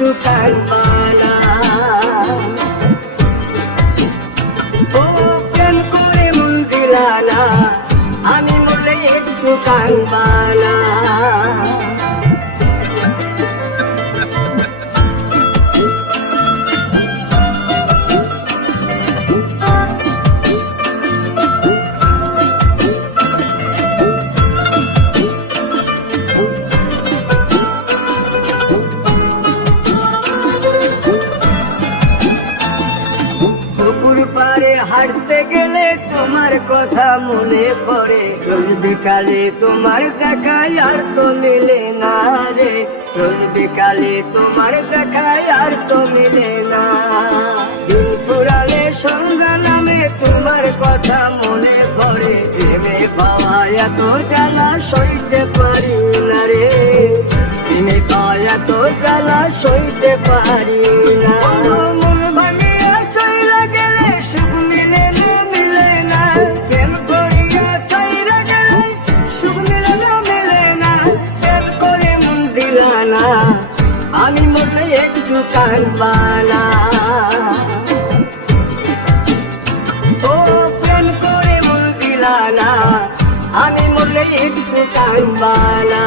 একটু কানবানা। ও প্রেম করে মন দিলানা, আমি মরলে একটু কানবানা। পুকুর পাড়ে হাঁটতে গেলে তোমার কথা মনে পড়ে, রোজ বিকালে তোমার দেখায় আর তো মিলে না রে, রোজ বিকালে তোমার দেখায় আর তো মিলে না। দিন ফুরালে সন্ধ্যা নামে তোমার কথা মনে পড়ে, প্রেমে পাওয়া এত জ্বালা সইতে পারি না রে, প্রেমে পাওয়া এত জ্বালা সইতে পারি না। আমি মরলে একটু কানবানা। ও প্রেম করে মন দিলানা, আমি মরলে একটু কানবানা।